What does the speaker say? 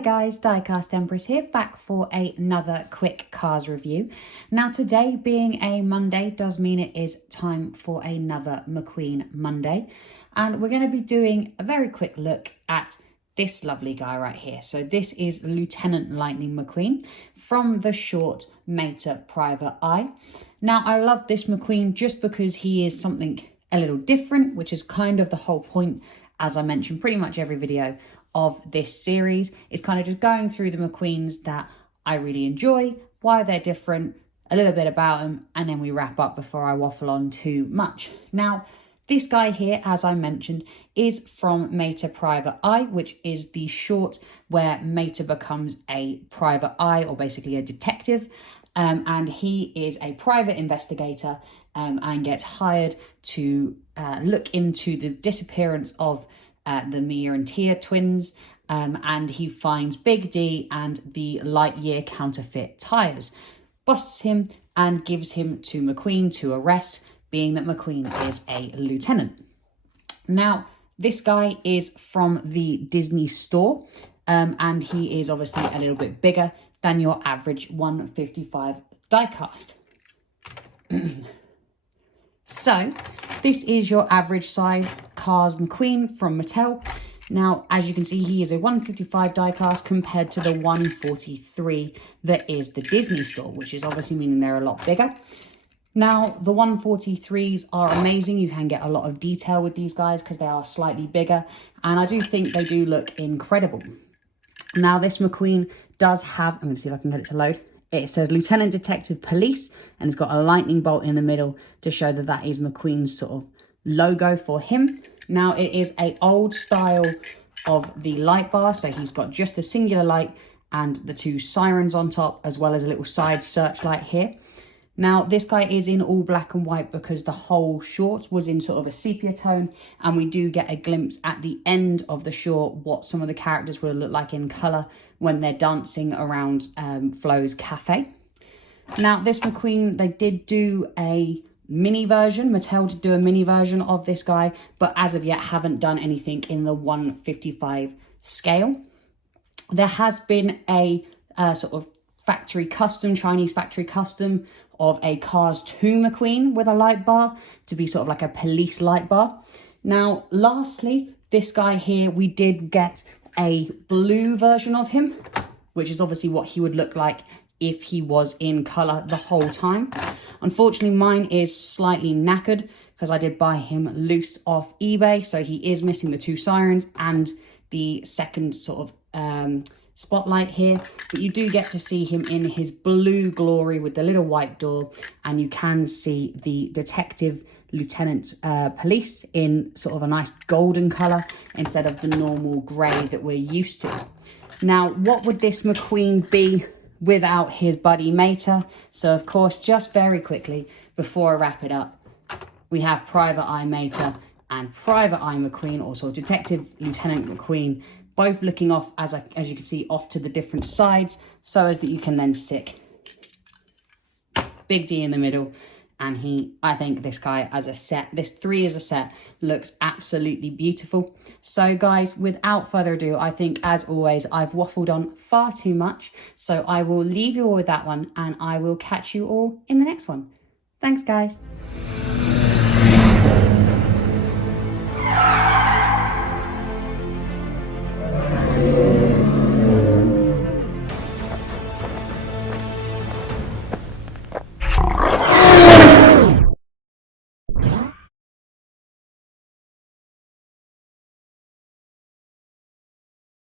guys, Diecast Empress here, back for another quick cars review. Now today being a Monday does mean it is time for another McQueen Monday. And we're going to be doing a very quick look at this lovely guy right here. So this is Lieutenant Lightning McQueen from the short Mater Private Eye. Now I love this McQueen just because he is something a little different, which is kind of the whole point, as I mentioned pretty much every video of this series, is kind of just going through the McQueens that I really enjoy, why they're different, a little bit about them, and then we wrap up before I waffle on too much. Now, this guy here, as I mentioned, is from Mater Private Eye, which is the short where Mater becomes a private eye, or basically a detective, and he is a private investigator and gets hired to look into the disappearance of the Mia and Tia twins, and he finds Big D and the Lightyear counterfeit tires, busts him and gives him to McQueen to arrest, being that McQueen is a lieutenant. Now, this guy is from the Disney store, and he is obviously a little bit bigger than your average 155 diecast. So, this is your average size Cars McQueen from Mattel. Now, as you can see, he is a 155 diecast compared to the 143 that is the Disney store, which is obviously meaning they're a lot bigger. Now, the 143s are amazing. You can get a lot of detail with these guys because they are slightly bigger, and I do think they do look incredible. Now, this McQueen does have, I'm going to see if I can get it to load. It says Lieutenant Detective Police, and it's got a lightning bolt in the middle to show that that is McQueen's sort of logo for him. Now, it is an old style of the light bar, so he's got just the singular light and the two sirens on top, as well as a little side searchlight here. Now, this guy is in all black and white because the whole short was in sort of a sepia tone, and we do get a glimpse at the end of the short what some of the characters will look like in colour when they're dancing around Flo's cafe. Now, this McQueen, they did do a mini version. Mattel did do a mini version of this guy, but as of yet haven't done anything in the 155 scale. There has been a sort of factory custom, Chinese factory custom of a Cars 2 McQueen with a light bar to be sort of like a police light bar. Now, lastly, this guy here, we did get a blue version of him, which is obviously what he would look like if he was in colour the whole time. Unfortunately, mine is slightly knackered because I did buy him loose off eBay, so he is missing the two sirens and the second sort of spotlight here, but you do get to see him in his blue glory with the little white door, and you can see the detective lieutenant police in sort of a nice golden color instead of the normal gray that we're used to. Now, what would this McQueen be without his buddy Mater? So of course, just very quickly before I wrap it up, we have Private Eye Mater and Private Eye McQueen, also Detective Lieutenant McQueen, both looking off, as you can see, off to the different sides, so as that you can then stick Big D in the middle. And I think this guy as a set, this 3 as a set, looks absolutely beautiful. So guys, without further ado, I think as always, I've waffled on far too much. So I will leave you all with that one, and I will catch you all in the next one. Thanks guys.